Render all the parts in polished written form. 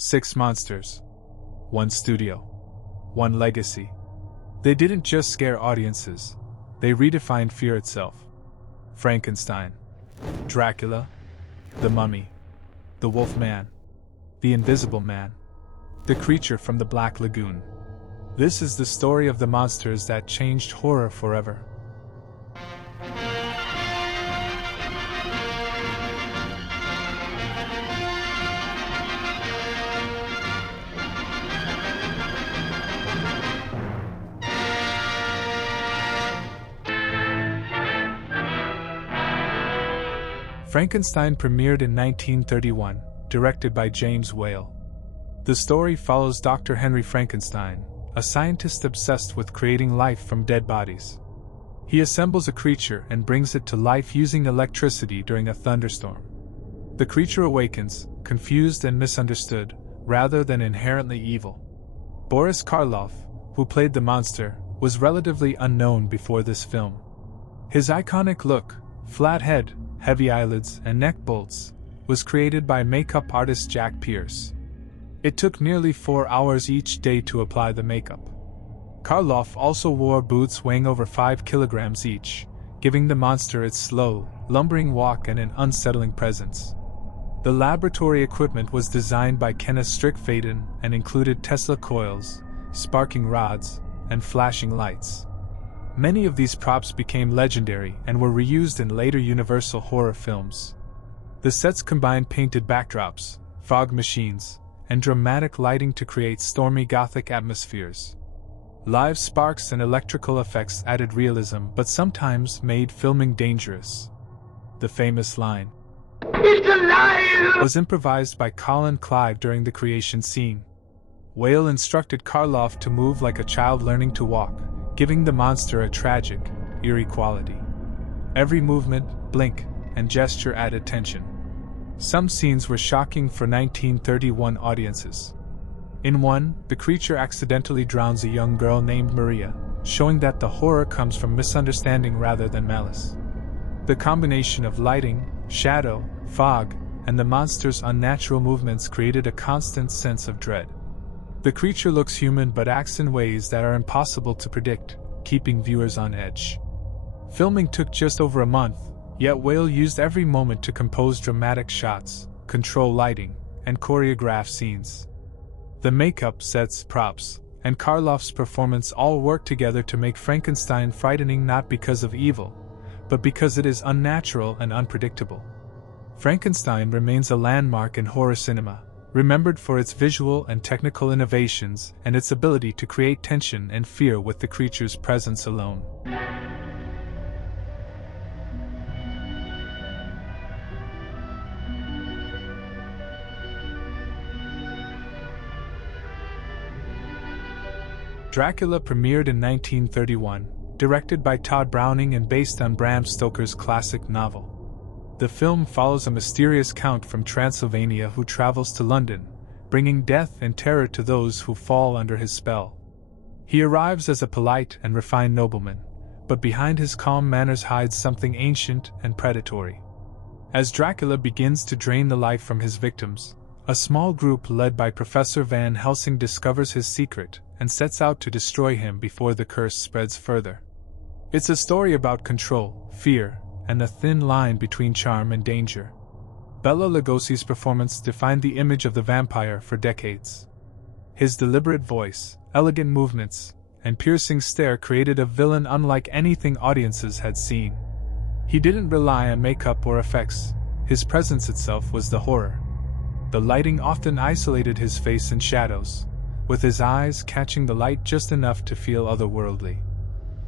6 monsters. 1 studio. 1 legacy. They didn't just scare audiences, they redefined fear itself. Frankenstein, Dracula, the Mummy, the Wolfman, the Invisible Man, the creature from the Black Lagoon. This is the story of the monsters that changed horror forever. Frankenstein premiered in 1931, directed by James Whale. The story follows Dr. Henry Frankenstein, a scientist obsessed with creating life from dead bodies. He assembles a creature and brings it to life using electricity during a thunderstorm. The creature awakens, confused and misunderstood, rather than inherently evil. Boris Karloff, who played the monster, was relatively unknown before this film. His iconic look, flat head, heavy eyelids, and neck bolts, was created by makeup artist Jack Pierce. It took nearly 4 hours each day to apply the makeup. Karloff also wore boots weighing over 5 kilograms each, giving the monster its slow, lumbering walk and an unsettling presence. The laboratory equipment was designed by Kenneth Strickfaden and included Tesla coils, sparking rods, and flashing lights. Many of these props became legendary and were reused in later Universal horror films. The sets combined painted backdrops, fog machines, and dramatic lighting to create stormy Gothic atmospheres. Live sparks and electrical effects added realism but sometimes made filming dangerous. The famous line, "It's alive!" was improvised by Colin Clive during the creation scene. Whale instructed Karloff to move like a child learning to walk, giving the monster a tragic, eerie quality. Every movement, blink, and gesture added tension. Some scenes were shocking for 1931 audiences. In one, the creature accidentally drowns a young girl named Maria, showing that the horror comes from misunderstanding rather than malice. The combination of lighting, shadow, fog, and the monster's unnatural movements created a constant sense of dread. The creature looks human but acts in ways that are impossible to predict, keeping viewers on edge. Filming took just over a month, yet Whale used every moment to compose dramatic shots, control lighting, and choreograph scenes. The makeup, sets, props, and Karloff's performance all worked together to make Frankenstein frightening not because of evil, but because it is unnatural and unpredictable. Frankenstein remains a landmark in horror cinema, remembered for its visual and technical innovations and its ability to create tension and fear with the creature's presence alone. Dracula premiered in 1931, directed by Todd Browning and based on Bram Stoker's classic novel. The film follows a mysterious count from Transylvania who travels to London, bringing death and terror to those who fall under his spell. He arrives as a polite and refined nobleman, but behind his calm manners hides something ancient and predatory. As Dracula begins to drain the life from his victims, a small group led by Professor Van Helsing discovers his secret and sets out to destroy him before the curse spreads further. It's a story about control, fear, and the thin line between charm and danger. Bela Lugosi's performance defined the image of the vampire for decades. His deliberate voice, elegant movements, and piercing stare created a villain unlike anything audiences had seen. He didn't rely on makeup or effects, his presence itself was the horror. The lighting often isolated his face in shadows, with his eyes catching the light just enough to feel otherworldly.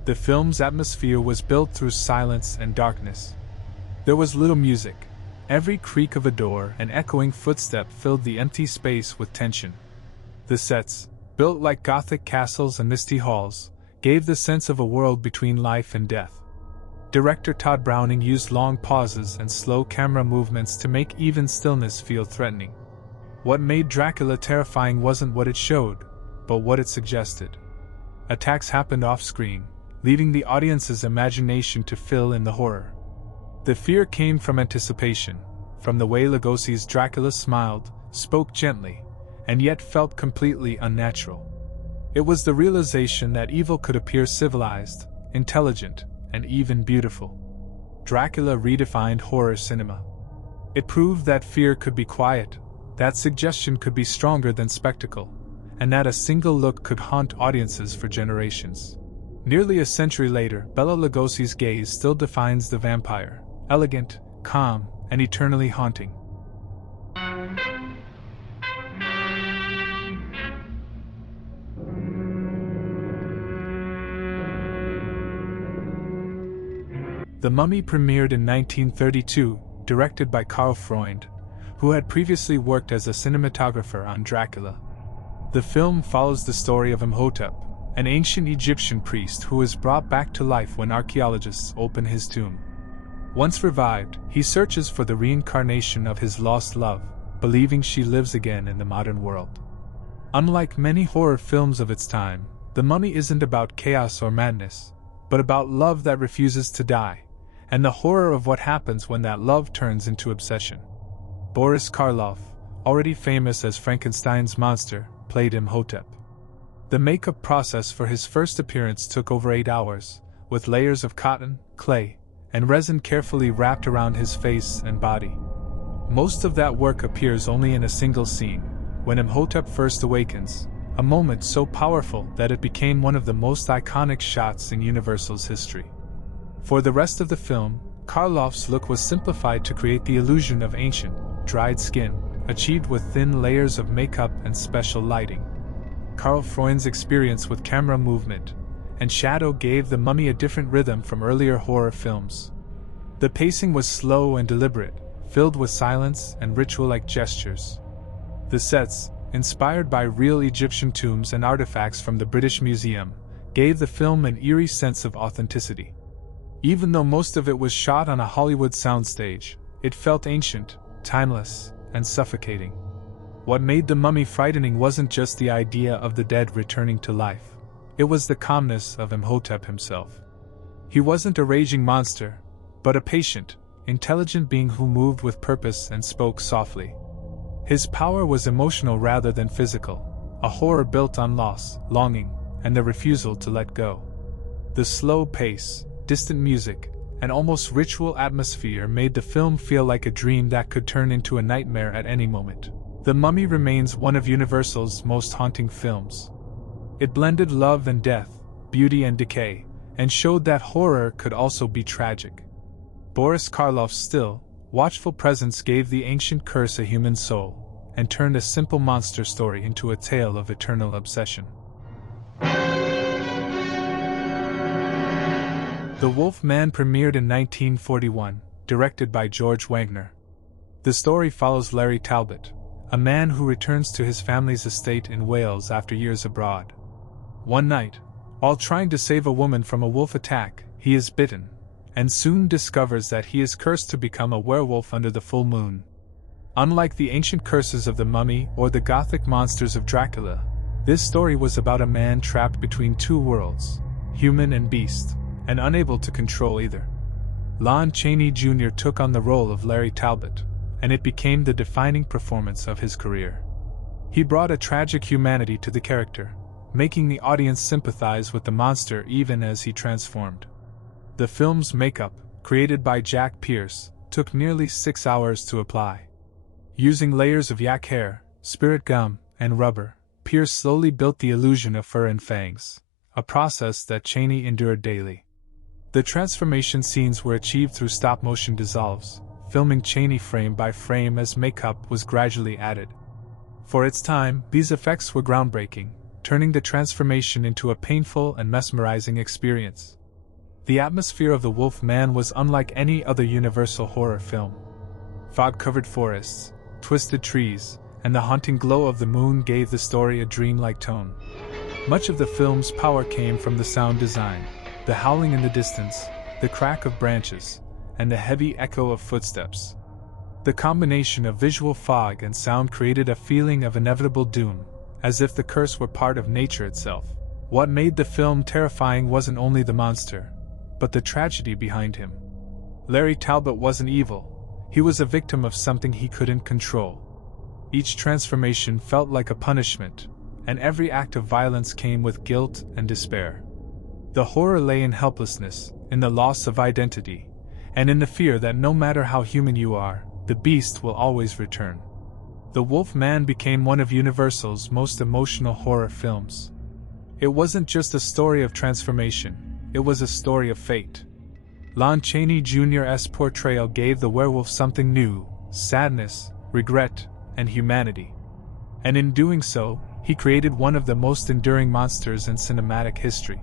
The film's atmosphere was built through silence and darkness. There was little music. Every creak of a door and echoing footstep filled the empty space with tension. The sets, built like Gothic castles and misty halls, gave the sense of a world between life and death. Director Todd Browning used long pauses and slow camera movements to make even stillness feel threatening. What made Dracula terrifying wasn't what it showed, but what it suggested. Attacks happened off-screen, leaving the audience's imagination to fill in the horror. The fear came from anticipation, from the way Lugosi's Dracula smiled, spoke gently, and yet felt completely unnatural. It was the realization that evil could appear civilized, intelligent, and even beautiful. Dracula redefined horror cinema. It proved that fear could be quiet, that suggestion could be stronger than spectacle, and that a single look could haunt audiences for generations. Nearly a century later, Bela Lugosi's gaze still defines the vampire, elegant, calm, and eternally haunting. The Mummy premiered in 1932, directed by Karl Freund, who had previously worked as a cinematographer on Dracula. The film follows the story of Imhotep, an ancient Egyptian priest who is brought back to life when archaeologists open his tomb. Once revived, he searches for the reincarnation of his lost love, believing she lives again in the modern world. Unlike many horror films of its time, The Mummy isn't about chaos or madness, but about love that refuses to die, and the horror of what happens when that love turns into obsession. Boris Karloff, already famous as Frankenstein's monster, played Imhotep. The makeup process for his first appearance took over 8 hours, with layers of cotton, clay, and resin carefully wrapped around his face and body. Most of that work appears only in a single scene, when Imhotep first awakens, a moment so powerful that it became one of the most iconic shots in Universal's history. For the rest of the film, Karloff's look was simplified to create the illusion of ancient, dried skin, achieved with thin layers of makeup and special lighting. Karl Freund's experience with camera movement and shadow gave The Mummy a different rhythm from earlier horror films. The pacing was slow and deliberate, filled with silence and ritual-like gestures. The sets, inspired by real Egyptian tombs and artifacts from the British Museum, gave the film an eerie sense of authenticity. Even though most of it was shot on a Hollywood soundstage, it felt ancient, timeless, and suffocating. What made The Mummy frightening wasn't just the idea of the dead returning to life. It was the calmness of Imhotep himself. He wasn't a raging monster, but a patient, intelligent being who moved with purpose and spoke softly. His power was emotional rather than physical, a horror built on loss, longing, and the refusal to let go. The slow pace, distant music, and almost ritual atmosphere made the film feel like a dream that could turn into a nightmare at any moment. The Mummy remains one of Universal's most haunting films. It blended love and death, beauty and decay, and showed that horror could also be tragic. Boris Karloff's still, watchful presence gave the ancient curse a human soul, and turned a simple monster story into a tale of eternal obsession. The Wolf Man premiered in 1941, directed by George Wagner. The story follows Larry Talbot, a man who returns to his family's estate in Wales after years abroad. One night, while trying to save a woman from a wolf attack, he is bitten, and soon discovers that he is cursed to become a werewolf under the full moon. Unlike the ancient curses of the Mummy or the gothic monsters of Dracula, this story was about a man trapped between two worlds, human and beast, and unable to control either. Lon Chaney Jr. took on the role of Larry Talbot, and it became the defining performance of his career. He brought a tragic humanity to the character, making the audience sympathize with the monster even as he transformed. The film's makeup, created by Jack Pierce, took nearly 6 hours to apply. Using layers of yak hair, spirit gum, and rubber, Pierce slowly built the illusion of fur and fangs, a process that Chaney endured daily. The transformation scenes were achieved through stop-motion dissolves, filming Chaney frame by frame as makeup was gradually added. For its time, these effects were groundbreaking, turning the transformation into a painful and mesmerizing experience. The atmosphere of The Wolf Man was unlike any other Universal horror film. Fog-covered forests, twisted trees, and the haunting glow of the moon gave the story a dreamlike tone. Much of the film's power came from the sound design, the howling in the distance, the crack of branches, and the heavy echo of footsteps. The combination of visual fog and sound created a feeling of inevitable doom, as if the curse were part of nature itself. What made the film terrifying wasn't only the monster, but the tragedy behind him. Larry Talbot wasn't evil, he was a victim of something he couldn't control. Each transformation felt like a punishment, and every act of violence came with guilt and despair. The horror lay in helplessness, in the loss of identity, and in the fear that no matter how human you are, the beast will always return. The Wolf Man became one of Universal's most emotional horror films. It wasn't just a story of transformation, it was a story of fate. Lon Chaney Jr.'s portrayal gave the werewolf something new: sadness, regret, and humanity. And in doing so, he created one of the most enduring monsters in cinematic history.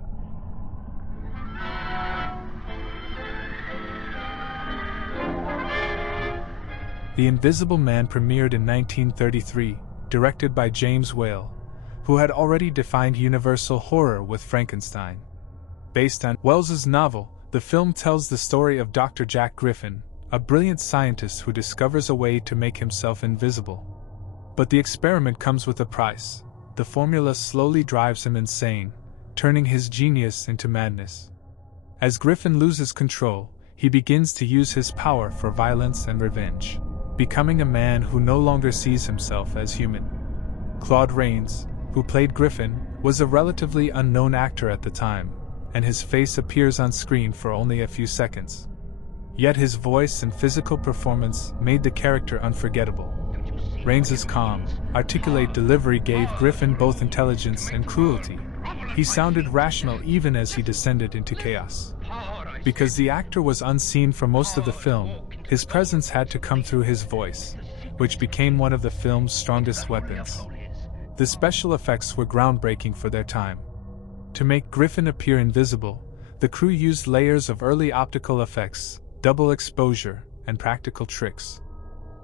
The Invisible Man premiered in 1933, directed by James Whale, who had already defined Universal horror with Frankenstein. Based on Wells's novel, the film tells the story of Dr. Jack Griffin, a brilliant scientist who discovers a way to make himself invisible. But the experiment comes with a price. The formula slowly drives him insane, turning his genius into madness. As Griffin loses control, he begins to use his power for violence and revenge, becoming a man who no longer sees himself as human. Claude Rains, who played Griffin, was a relatively unknown actor at the time, and his face appears on screen for only a few seconds. Yet his voice and physical performance made the character unforgettable. Rains' calm, articulate delivery gave Griffin both intelligence and cruelty. He sounded rational even as he descended into chaos. Because the actor was unseen for most of the film, his presence had to come through his voice, which became one of the film's strongest weapons. The special effects were groundbreaking for their time. To make Griffin appear invisible, the crew used layers of early optical effects, double exposure, and practical tricks.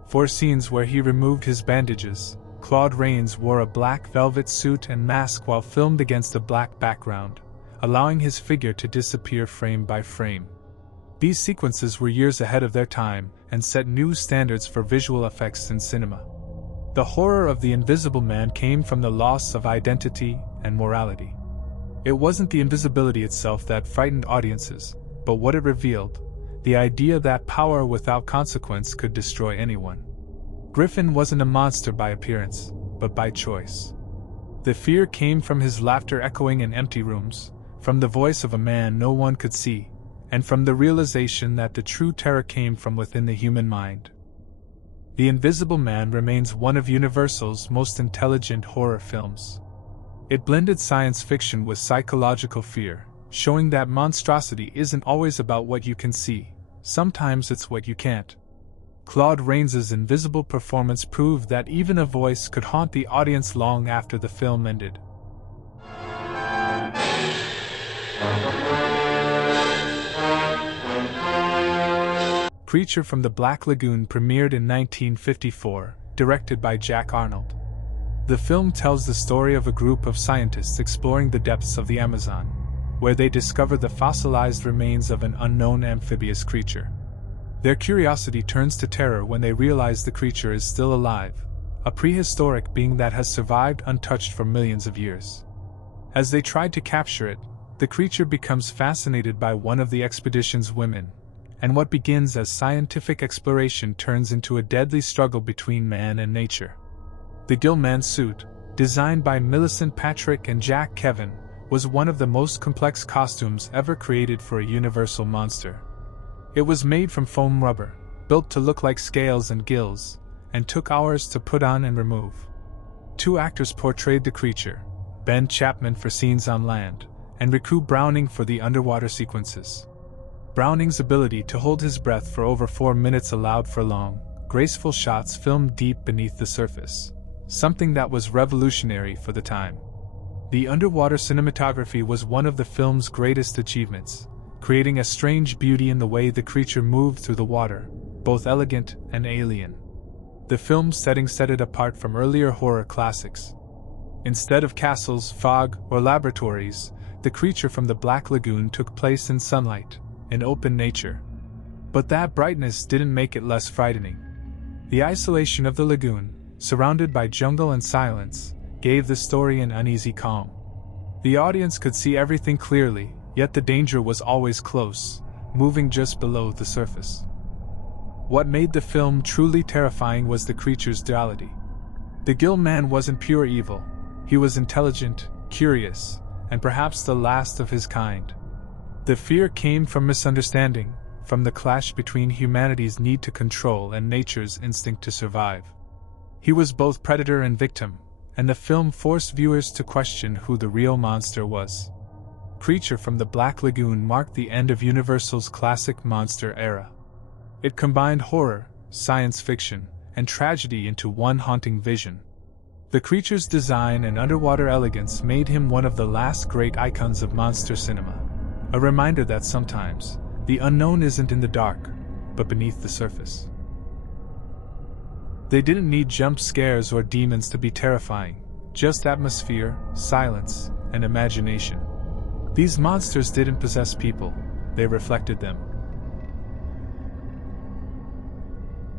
For scenes where he removed his bandages, Claude Rains wore a black velvet suit and mask while filmed against a black background, allowing his figure to disappear frame by frame. These sequences were years ahead of their time and set new standards for visual effects in cinema. The horror of the Invisible Man came from the loss of identity and morality. It wasn't the invisibility itself that frightened audiences, but what it revealed: the idea that power without consequence could destroy anyone. Griffin wasn't a monster by appearance, but by choice. The fear came from his laughter echoing in empty rooms, from the voice of a man no one could see, and from the realization that the true terror came from within the human mind. The Invisible Man remains one of Universal's most intelligent horror films. It blended science fiction with psychological fear, showing that monstrosity isn't always about what you can see, sometimes it's what you can't. Claude Rains' invisible performance proved that even a voice could haunt the audience long after the film ended. Creature from the Black Lagoon premiered in 1954, directed by Jack Arnold. The film tells the story of a group of scientists exploring the depths of the Amazon, where they discover the fossilized remains of an unknown amphibious creature. Their curiosity turns to terror when they realize the creature is still alive, a prehistoric being that has survived untouched for millions of years. As they try to capture it, the creature becomes fascinated by one of the expedition's women, and what begins as scientific exploration turns into a deadly struggle between man and nature. The Gillman suit, designed by Millicent Patrick and Jack Kevin, was one of the most complex costumes ever created for a Universal monster. It was made from foam rubber, built to look like scales and gills, and took hours to put on and remove. 2 actors portrayed the creature, Ben Chapman for scenes on land, and Riku Browning for the underwater sequences. Browning's ability to hold his breath for over 4 minutes allowed for long, graceful shots filmed deep beneath the surface, something that was revolutionary for the time. The underwater cinematography was one of the film's greatest achievements, creating a strange beauty in the way the creature moved through the water, both elegant and alien. The film's setting set it apart from earlier horror classics. Instead of castles, fog, or laboratories, the creature from the Black Lagoon took place in sunlight, in open nature. But that brightness didn't make it less frightening. The isolation of the lagoon, surrounded by jungle and silence, gave the story an uneasy calm. The audience could see everything clearly, yet the danger was always close, moving just below the surface. What made the film truly terrifying was the creature's duality. The Gill Man wasn't pure evil. He was intelligent, curious, and perhaps the last of his kind. The fear came from misunderstanding, from the clash between humanity's need to control and nature's instinct to survive. He was both predator and victim, and the film forced viewers to question who the real monster was. Creature from the Black Lagoon marked the end of Universal's classic monster era. It combined horror, science fiction, and tragedy into one haunting vision. The creature's design and underwater elegance made him one of the last great icons of monster cinema, a reminder that sometimes, the unknown isn't in the dark, but beneath the surface. They didn't need jump scares or demons to be terrifying, just atmosphere, silence, and imagination. These monsters didn't possess people, they reflected them.